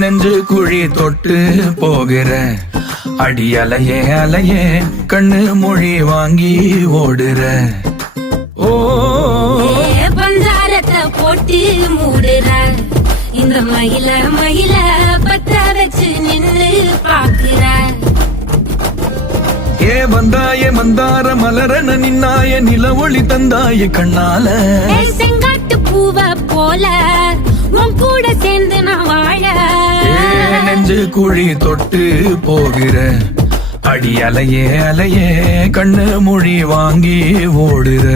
நெஞ்சு குழி தொட்டு போகிற அடி அலையே அலையே கண்ணு மொழி வாங்கி ஓடுற. ஓ பஞ்சாரத்தை போட்டு மூடுற இந்த மயில மயில பத்த வச்சு நின்னு பாக்குற. ஏ வந்தாய மந்தார மலரன நின்னாய நில ஒளி தந்தாய கண்ணால. செங்காட்டு பூவ போல உன் கூட சேர்ந்து நான் வாழ. நெஞ்சு குழி தொட்டு போகிற அடி அலையே அலையே கண்ணு மொழி வாங்கி ஓடுற.